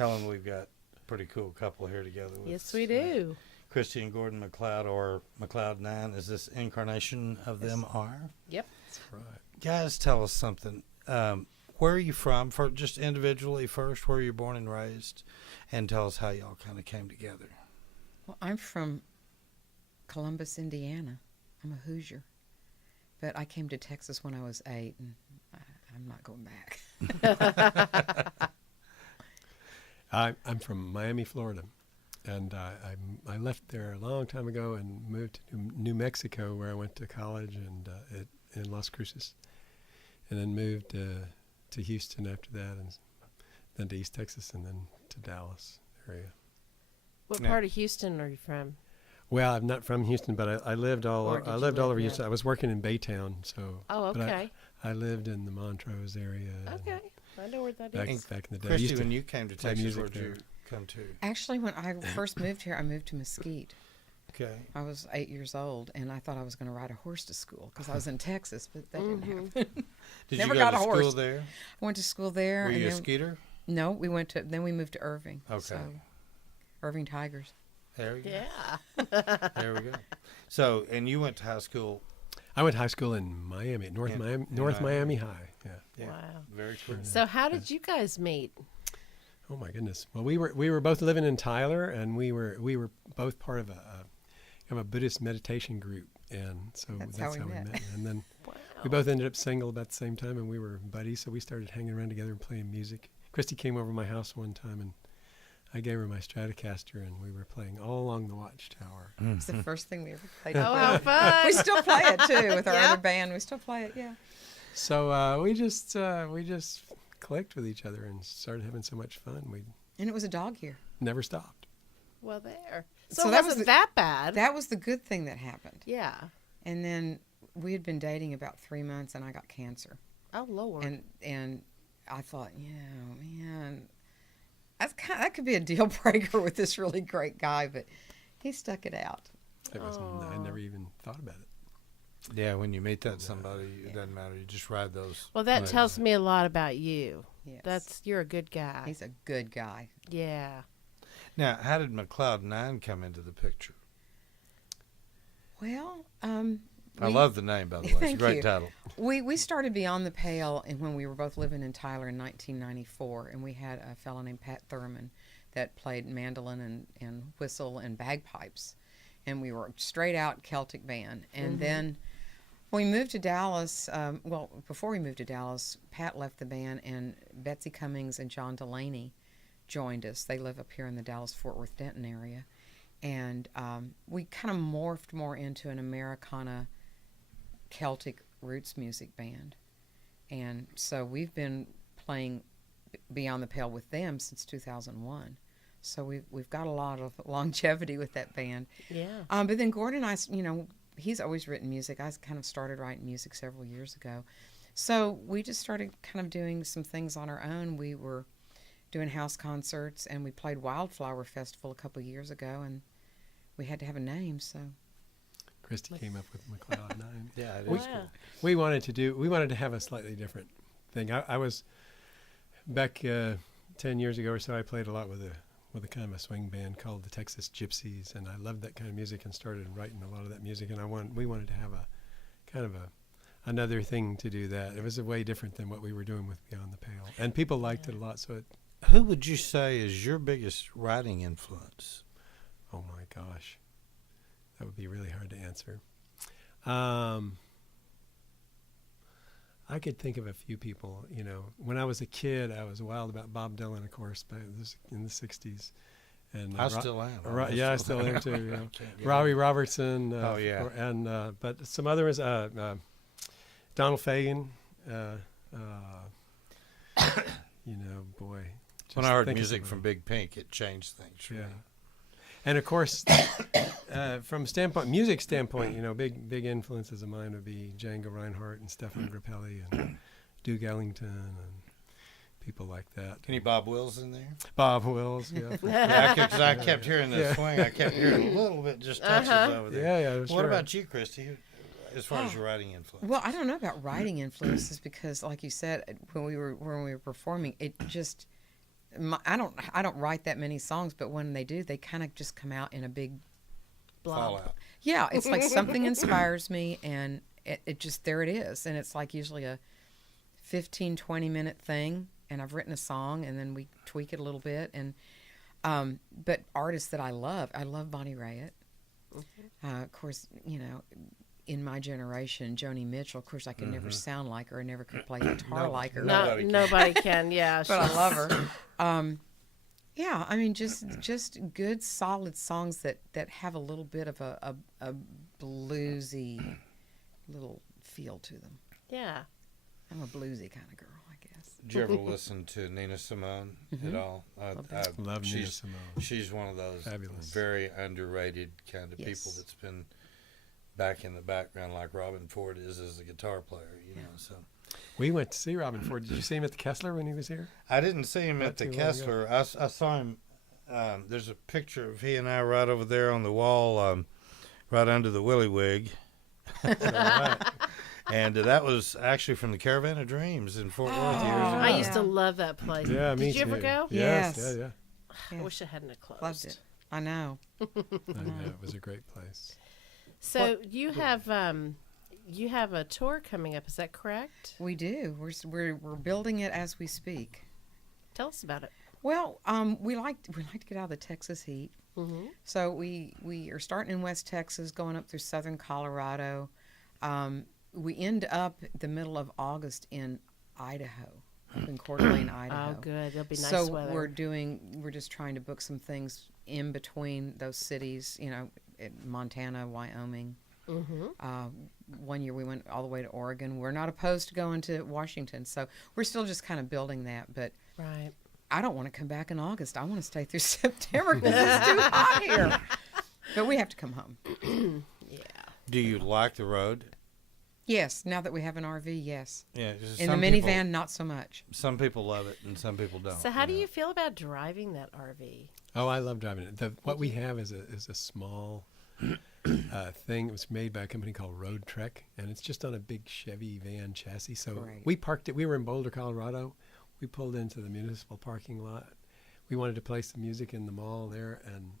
Helen, we've got a pretty cool couple here together. With Yes, we do. Kristy and Gordon McLeod, or McLeod 9. Is this incarnation of them are? Yep. That's right. Guys, tell us something. Where are you from? For just individually first, where you born and raised, and tell us how y'all kind of came together. Well, I'm from Columbus, Indiana. I'm a Hoosier. But I came to Texas when I was 8, and I'm not going back. I'm from Miami, Florida, and I left there a long time ago and moved to New Mexico, where I went to college and in Las Cruces, and then moved to Houston after that, and then to East Texas, and then to Dallas area. What Yeah. part of Houston are you from? Well, I'm not from Houston, but I lived all Or did you all live over there? Houston. I was working in Baytown, so. Oh, but okay. I lived in the Montrose area. Okay. I know where that Back, is. back in the day. I used Kristy, to when you came to play Texas, music where'd you there. come to? Actually, when I first moved here, I moved to Mesquite. Okay. I was 8 years old, and I thought I was going to ride a horse to school because I was in Texas, but that didn't happen. Did Never you go got to a school horse. there? I went to school there. Were and you a then, skeeter? No, then we moved to Irving. Okay. So, Irving Tigers. There we go. Yeah. There we go. So, and you went to high school. I went to high school in Miami, North Miami High. Yeah. Yeah. Wow. Very cool. So how did you guys meet? Oh my goodness. Well, we were both living in Tyler, and we were both part of a Buddhist meditation group, and so That's that's how how we we met. met. And then Wow. we both ended up single about the same time, and we were buddies, so we started hanging around together and playing music. Kristy came over to my house one time, and I gave her my Stratocaster, and we were playing all along the Watchtower. It's the first thing we ever played. Oh, how fun. We still play it too with our Yeah. other band. We still play it, yeah. So we just clicked with each other and started having so much fun. We And it was a dog year. never stopped. Well, there. So So it that was wasn't the- that bad. That was the good thing that happened. Yeah. And then we had been dating about 3 months, and I got cancer. Oh, Lord. And I thought, man, that could be a deal breaker with this really great guy, but he stuck it out. It was, I never even thought about it. Yeah, when you meet that somebody, it doesn't matter. You just ride those. Well, that waves. tells me a lot about you. Yes. You're a good guy. He's a good guy. Yeah. Now, how did McLeod 9 come into the picture? Well, I love the name, by the way. It's a Thank great you. title. we started Beyond the Pale and when we were both living in Tyler in 1994, and we had a fellow named Pat Thurman that played mandolin and whistle and bagpipes, and we were a straight out Celtic band. And then when we moved to Dallas, before we moved to Dallas, Pat left the band, and Betsy Cummings and John Delaney joined us. They live up here in the Dallas-Fort Worth-Denton area. And we kind of morphed more into an Americana Celtic roots music band. And so we've been playing Beyond the Pale with them since 2001. So we've got a lot of longevity with that band. Yeah. But then Gordon and I, he's always written music. I kind of started writing music several years ago. So we just started kind of doing some things on our own. We were doing house concerts, and we played Wildflower Festival a couple of years ago, and we had to have a name, so. Kristy came up with McLeod 9. Yeah, it We- is cool. We wanted to have a slightly different thing. I was back 10 years ago or so. I played a lot with a kind of a swing band called the Texas Gypsies, and I loved that kind of music and started writing a lot of that music. And we wanted to have a kind of another thing to do that. It was a way different than what we were doing with Beyond the Pale, and people liked it a lot. So Who would you say is your biggest writing influence? oh my gosh, that would be really hard to answer. I could think of a few people. When I was a kid, I was wild about Bob Dylan, of course, in the 60s. And I still am. I still am too. Can't get Robbie it. Robertson. Oh, yeah. But some others, Donald Fagen. Boy. When just I heard thinking music of from Big Pink, it changed things for Yeah. me. And of course, from music standpoint, big influences of mine would be Django Reinhardt and Stefan Grappelli and Duke Ellington and people like that. Any Bob Wills in there? Bob Wills, yeah. Yeah, because I kept hearing the Yeah. swing. I kept hearing a little bit just touches over there. Yeah, What about you, Kristy? As far as your writing influence? Well, I don't know about writing influences because, like you said, when we were performing, I don't write that many songs, but when they do, they kind of just come out in a big Blob. Fallout. Yeah, it's like something inspires me, and it just, there it is. And it's like usually a 15, 20-minute thing, and I've written a song, and then we tweak it a little bit. And but artists that I love Bonnie Raitt. Of course, in my generation, Joni Mitchell. Of course, I could never sound like her. I never could play guitar like her. Nobody can. Yeah, But I love her. Yeah, I mean, just good, solid songs that have a little bit of a bluesy little feel to them. Yeah. I'm a bluesy kind of girl, I guess. Did you ever listen to Nina Simone at all? Love Nina Simone. She's one of those Fabulous. very underrated kind of people Yes. that's been back in the background like Robin Ford is as a guitar player, so. We went to see Robin Ford. Did you see him at the Kessler when he was here? I didn't see him Not at the too long ago. Kessler. I saw him. There's a picture of he and I right over there on the wall, right under the Willy Wig. Right. And that was actually from the Caravan of Dreams in Fort Worth years ago. I used to love that place. Yeah, me Did you ever too. go? Yes. Yes. Yeah. I Yeah. wish I hadn't have closed. Loved it. I know. I know, it was a great place. So you have a tour coming up. Is that correct? We do. We're building it as we speak. Tell us about it. Well, we like to get out of the Texas heat. Mm-hmm. So we are starting in West Texas, going up through southern Colorado. We end up the middle of August in Idaho, up in Coeur d'Alene, Idaho. Oh, good. It'll be nice So weather. we're just trying to book some things in between those cities, Montana, Wyoming. Mm-hmm. One year we went all the way to Oregon. We're not opposed to going to Washington, so we're still just kind of building that. But Right. I don't want to come back in August. I want to stay through September because it's too hot here. But we have to come home. Yeah. Do you like the road? Yes, now that we have an RV, yes. Yeah. 'Cause In the some minivan, people- not so much. Some people love it and some people don't. So how do you feel about driving that RV? Oh, I love driving it. What we have is a small thing. It was made by a company called Road Trek, and it's just on a big Chevy van chassis. So Great. we parked it. We were in Boulder, Colorado. We pulled into the municipal parking lot. We wanted to play some music in the mall there, and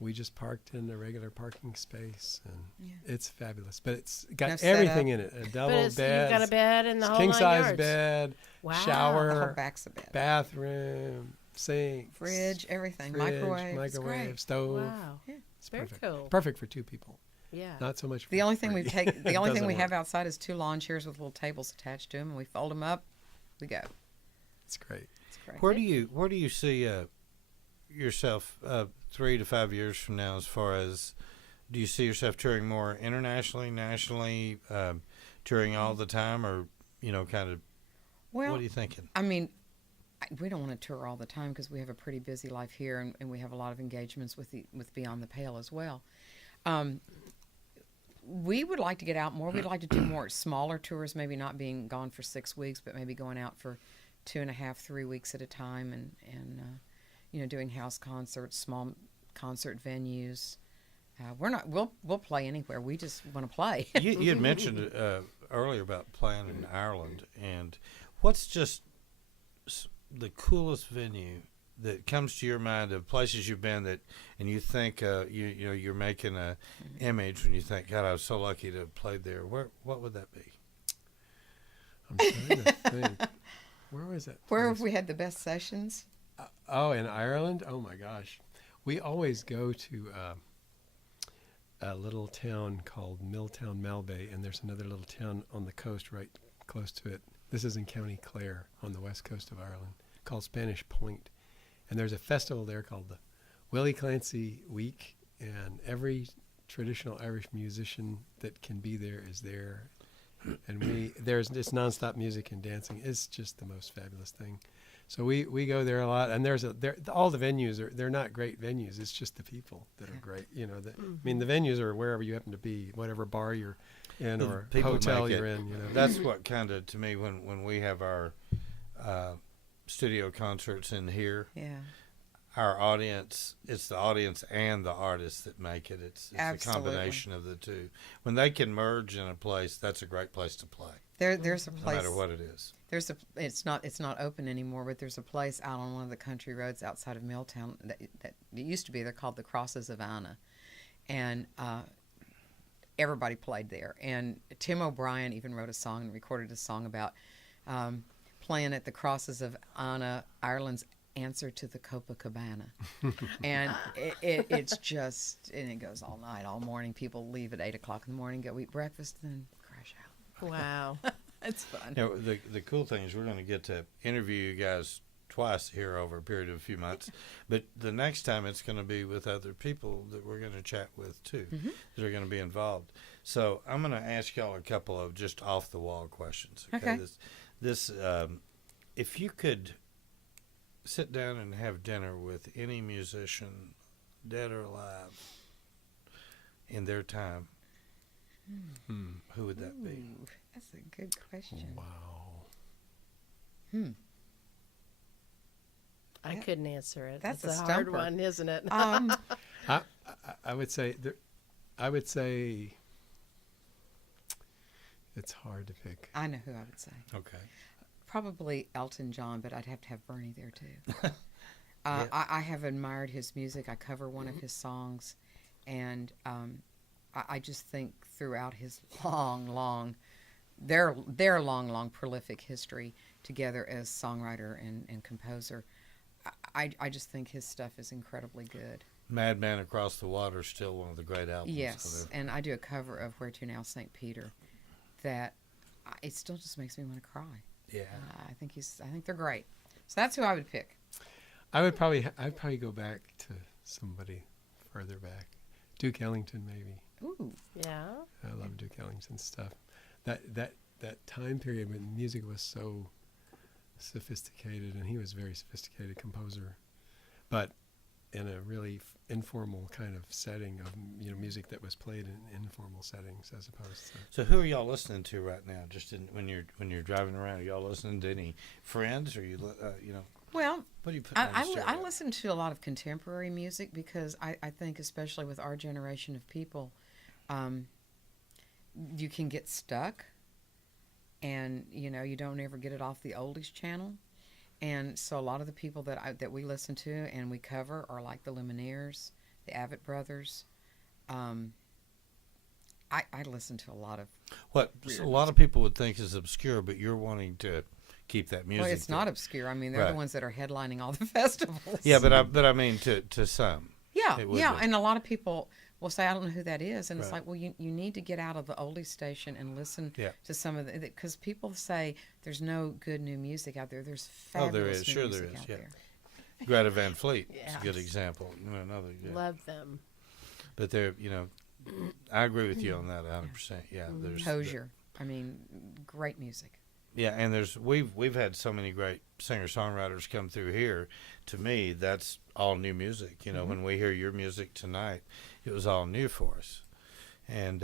we just parked in a regular parking space, and Yeah. it's fabulous. But it's got No setup. everything in it: a But double it's, bed, you've got a bed and the whole king 9 size yards. bed, Wow. The whole shower, back's a bed. bathroom, sink, Fridge, everything. fridge, Microwave. It's microwave, great. stove. Wow. It's Very perfect. cool. Perfect for two people. Yeah. Not so much. For The only thing three. we take, the It only thing doesn't we have work. outside is 2 lawn chairs with little tables attached to them, and we fold them up. We go. It's great. It's great. Where do you see yourself 3 to 5 years from now? As far as, do you see yourself touring more internationally, nationally, touring all the time, or kind of? Well, What are you thinking? I mean, we don't want to tour all the time because we have a pretty busy life here, and we have a lot of engagements with Beyond the Pale as well. We would like to get out more. We'd like to do more smaller tours, maybe not being gone for 6 weeks, but maybe going out for 2.5, 3 weeks at a time, and doing house concerts, small concert venues. We'll play anywhere. We just want to play. You had mentioned earlier about playing in Ireland, and what's just the coolest venue that comes to your mind of places you've been that, and you think you're making a image when you think, God, I was so lucky to have played there. What would that be? I'm trying to think. Where was it? Where have we had the best sessions? Oh, in Ireland? Oh my gosh. We always go to a little town called Milltown Malbay, and there's another little town on the coast right close to it. This is in County Clare on the west coast of Ireland, called Spanish Point. And there's a festival there called the Willie Clancy Week, and every traditional Irish musician that can be there is there. And it's nonstop music and dancing. It's just the most fabulous thing. So we go there a lot, and all the venues they're not great venues. It's just the people that are great. I mean, the venues are wherever you happen to be, whatever bar you're in The or people hotel make you're it. in. That's what kind of, to me, when we have our studio concerts in here, Yeah. our audience, it's the audience and the artist that make it. It's a Absolutely. combination of the two. When they can merge in a place, that's a great place to play, There's a no place. matter what it is. It's not open anymore, but there's a place out on one of the country roads outside of Milltown that it used to be. They're called the Crosses of Anna, and everybody played there. And Tim O'Brien even wrote a song and recorded a song about playing at the Crosses of Anna, Ireland's answer to the Copacabana. And it's just, and it goes all night, all morning. People leave at 8 o'clock in the morning, go eat breakfast, then crash out. Wow. It's fun. You know, the cool thing is we're going to get to interview you guys twice here over a period of a few months, but the next time it's going to be with other people that we're going to chat with too, that are going to be involved. So I'm going to ask y'all a couple of just off the wall questions. Okay. This if you could sit down and have dinner with any musician, dead or alive, in their time, who would that be? Ooh, that's a good question. Wow. I couldn't answer it. That's It's a a hard stumper. one, isn't it? I would say it's hard to pick. I know who I would say. Okay. Probably Elton John, but I'd have to have Bernie there too. Yeah. I have admired his music. I cover one of his songs, and I just think throughout his their long prolific history together as songwriter and composer, I just think his stuff is incredibly good. Madman Across the Water is still one of the great albums. Yes, and I do a cover of Where To Now, St. Peter, that it still just makes me want to cry. Yeah. I think they're great. So that's who I would pick. I'd probably go back to somebody further back. Duke Ellington, maybe. Ooh, Yeah. I love Duke Ellington's stuff. That time period when music was so sophisticated, and he was a very sophisticated composer, but in a really informal kind of setting of music that was played in informal settings as opposed to. So who are y'all listening to right now? Just when you're driving around, are y'all listening to any friends, or well, what do you put on the stereo? I listen to a lot of contemporary music because I think, especially with our generation of people, you can get stuck, and you don't ever get it off the oldies channel. And so a lot of the people that we listen to and we cover are like the Lumineers, the Avett Brothers. I listen to a lot of. What weird a lot of people would think is obscure, but you're wanting to keep that music. Well, it's there. not obscure. I mean, they're Right. the ones that are headlining all the festivals. Yeah, but I mean to some. Yeah, It would yeah, be. and a lot of people will say, I don't know who that is. And it's Right. like, well, you need to get out of the oldie station and listen Yeah. to some of the, because people say there's no good new music out there. There's Oh, fabulous there is. new Sure there music is, out yeah. there. Greta Van Fleet is a Yes. good example. Another good. Love them. But they're I agree with you on that 100%. Yeah, there's Hosier. I mean, great music. Yeah, and we've had so many great singer-songwriters come through here. To me, that's all new music. When we hear your music tonight, it was all new for us, and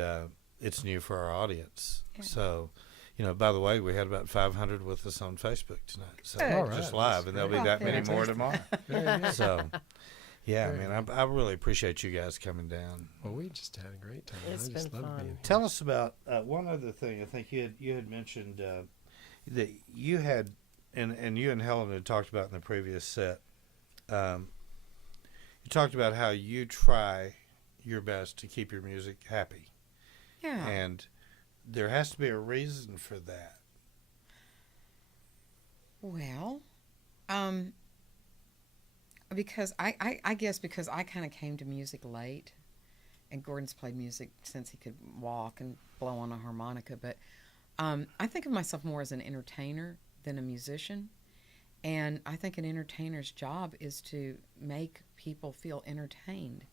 it's new for our audience. Yeah. So, by the way, we had about 500 with us on Facebook tonight. So Good. All right, just that's live, and there'll be great. that Oh, many more fantastic. tomorrow. So, yeah, Very man, I really appreciate you guys coming down. Well, we just had a great time. It's I just been love fun. being here. Tell us about one other thing. I think you had mentioned that you had, and you and Helen had talked about in the previous set. You talked about how you try your best to keep your music happy, Yeah. and there has to be a reason for that. Well, because I guess because I kind of came to music late, and Gordon's played music since he could walk and blow on a harmonica, but I think of myself more as an entertainer than a musician, and I think an entertainer's job is to make people feel entertained.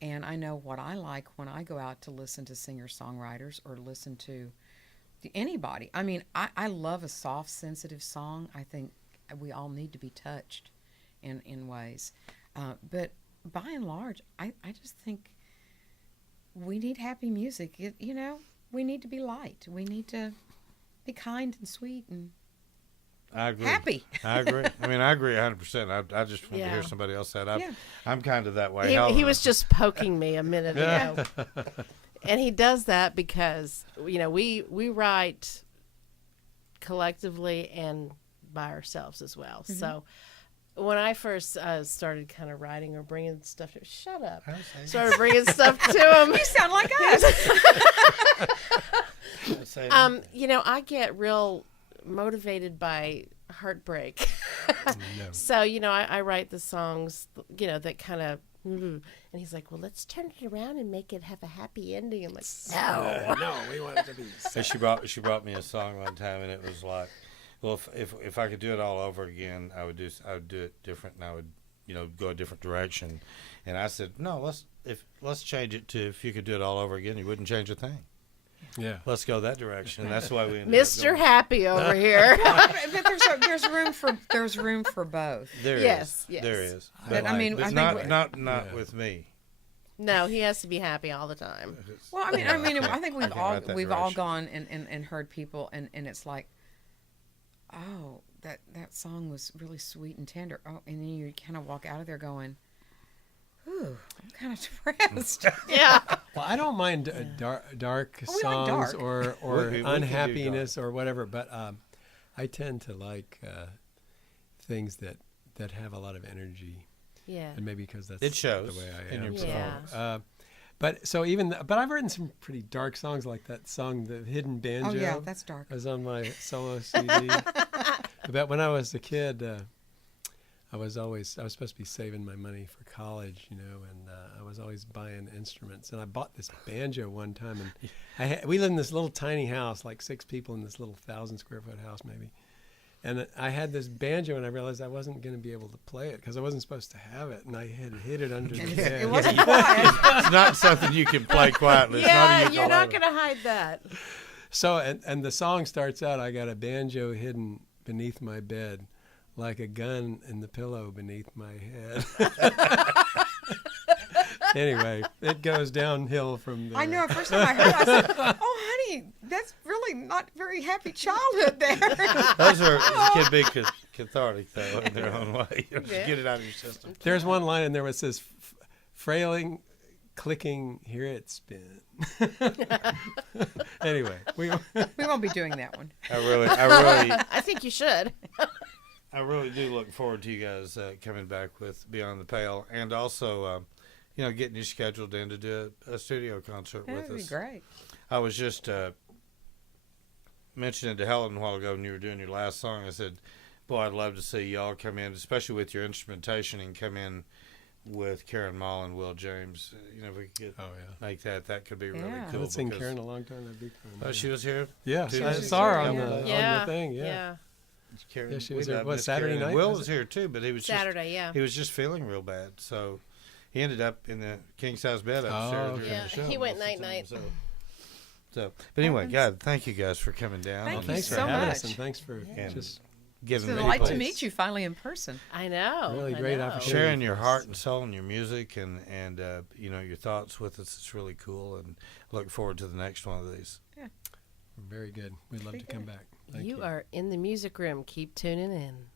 And I know what I like when I go out to listen to singer-songwriters or listen to anybody. I mean, I love a soft, sensitive song. I think we all need to be touched in ways. But by and large, I just think we need happy music. We need to be light. We need to be kind and sweet. And I agree. happy. I agree. I mean, I agree 100%. I just wanted to hear Yeah. somebody else say that. Yeah. I'm kind of that way. He Helen- was just poking me a minute ago. And he does that because, we write collectively and by ourselves as well. So when I first started kind of writing or bringing stuff to, shut up, started bringing stuff to him. You sound like us. I get real motivated by heartbreak. No. So, I write the songs, that kind of, and he's like, well, let's turn it around and make it have a happy ending. I'm like, no. No, we want it to be. And she brought me a song one time, and it was like, well, if I could do it all over again, I would do it different, and I would go a different direction. And I said, no, let's change it to if you could do it all over again, you wouldn't change a thing. Yeah. Let's go that direction, and that's why we ended Mr. up going. Happy over here. But there's room for both. There Yes, is. yes. There is. But, I mean, but I think not Yeah. with me. No, he has to be happy all the time. Well, I think I can write that we've all direction. gone and heard people and it's like, oh, that song was really sweet and tender. Oh, and then you kind of walk out of there going, ooh, I'm kind of depressed. Yeah. Well, I don't mind dark Oh, we like songs dark. or We can do unhappiness or whatever, but I tend to like things that have a lot of energy, Yeah. and maybe because that's It shows the way I in am. your so, songs. but so but I've written some pretty dark songs like that song, The Hidden Banjo. Oh yeah, that's dark. was on my solo CD. But when I was a kid, I was supposed to be saving my money for college, and I was always buying instruments. And I bought this banjo one time, and we lived in this little tiny house, like 6 people in this little 1,000 square foot house, maybe. And I had this banjo, and I realized I wasn't going to be able to play it because I wasn't supposed to have it, and I had hid it under the bed. It wasn't quiet. It's not something you can play quietly. It's not Yeah, a you're ukulele. not going to hide that. So, and the song starts out, I got a banjo hidden beneath my bed, like a gun in the pillow beneath my head. Anyway, it goes downhill from there. I know. First time I heard it, I said, "Oh, honey, that's really not very happy childhood there." Those can be cathartic, though, in their own way. Just Yeah. get it out of your system. There's one line in there where it says, frailing, clicking, hear it spin. Anyway, We won't be doing that one. I I think you should. really do look forward to you guys coming back with Beyond the Pale, and also, getting you scheduled in to do a studio concert That with would be us. great. I was just mentioning to Helen a while ago when you were doing your last song. I said, "Boy, I'd love to see y'all come in, especially with your instrumentation, and come in with Karen Mall and Will James. If we could make that could be really Yeah. I cool." haven't seen because- Karen in a long time. That'd be fun. Oh, she was here. Yeah, Two I days saw her ago. on Yeah. the thing. Yeah. Karen, Yeah, she we was love here. What, Miss Saturday Karen. And night, Will was was it? here too, but he was Saturday, yeah. he was just feeling real bad, so he ended up in the king size bed upstairs during Yeah, the show. he went most of the night-night. time, So, but anyway, God, thank you guys for coming down. Thank and you Thanks for so having much. us, and thanks for And just giving It's a me delight to place. meet you finally in person. I know. Really I great know. opportunity. Sharing your heart and soul and your music and your thoughts with us. It's really cool, and look forward to the next one of these. very good. We'd love to come back. Thank you. You are in the music room. Keep tuning in.